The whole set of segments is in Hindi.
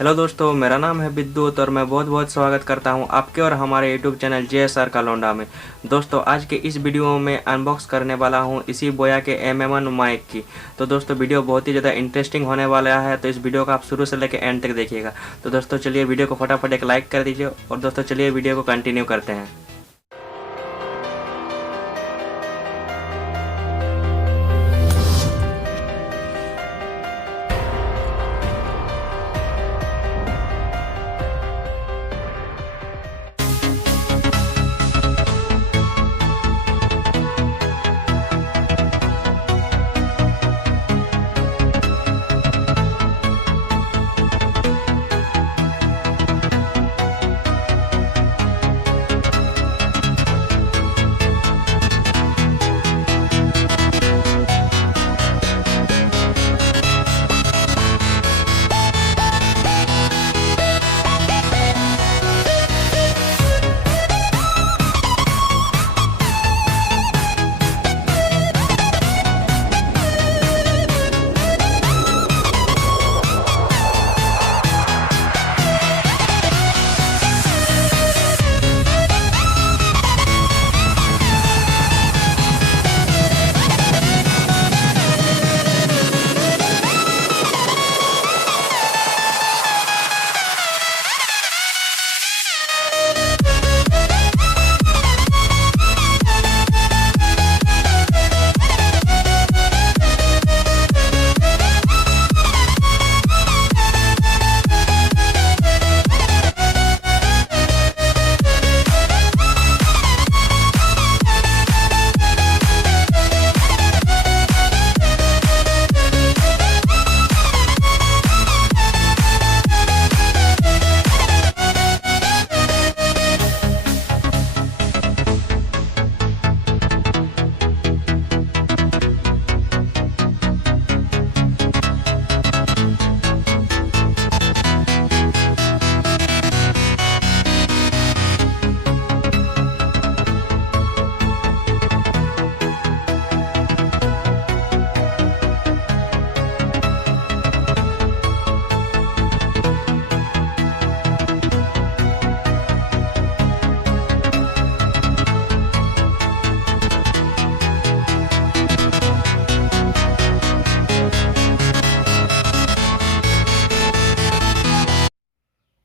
हेलो दोस्तों, मेरा नाम है बिद्युत और मैं बहुत बहुत स्वागत करता हूं आपके और हमारे यूट्यूब चैनल JSR का लोंडा में। दोस्तों, आज के इस वीडियो में अनबॉक्स करने वाला हूं इसी बोया के MM1 माइक की। तो दोस्तों, वीडियो बहुत ही ज़्यादा इंटरेस्टिंग होने वाला है, तो इस वीडियो को आप शुरू से लेकर एंड तक देखिएगा। तो दोस्तों चलिए वीडियो को फटाफट एक लाइक कर दीजिए और दोस्तों चलिए वीडियो को कंटिन्यू करते हैं।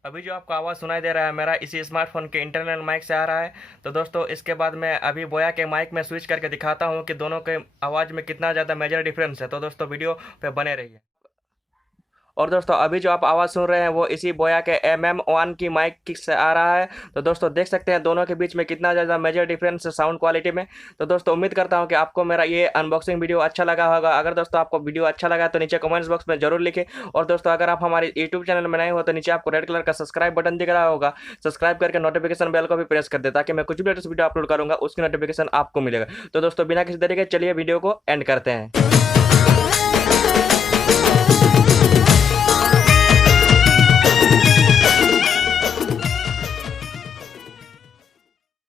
अभी जो आपको आवाज़ सुनाई दे रहा है मेरा इसी स्मार्टफोन के इंटरनल माइक से आ रहा है। तो दोस्तों, इसके बाद मैं अभी बोया के माइक में स्विच करके दिखाता हूँ कि दोनों के आवाज़ में कितना ज़्यादा मेजर डिफरेंस है। तो दोस्तों वीडियो पे बने रहिए। और दोस्तों, अभी जो आप आवाज़ सुन रहे हैं वो इसी बोया के MM1 की माइक की से आ रहा है। तो दोस्तों देख सकते हैं दोनों के बीच में कितना ज़्यादा मेजर डिफरेंस है साउंड क्वालिटी में। तो दोस्तों उम्मीद करता हूँ कि आपको मेरा ये अनबॉक्सिंग वीडियो अच्छा लगा होगा। अगर दोस्तों आपको वीडियो अच्छा लगा तो नीचे कमेंट्स बॉक्स में जरूर लिखें। और दोस्तों अगर आप हमारे यूट्यूब चैनल में नए हो तो नीचे आपको रेड कलर का सब्सक्राइब बटन दिख रहा होगा। सब्सक्राइब करके नोटिफिकेशन बेल को भी प्रेस कर दे ताकि मैं कुछ भी लेटेस्ट वीडियो अपलोड करूँगा उसकी नोटिफिकेशन आपको मिलेगा। तो दोस्तों बिना किसी तरीके चलिए वीडियो को एंड करते हैं।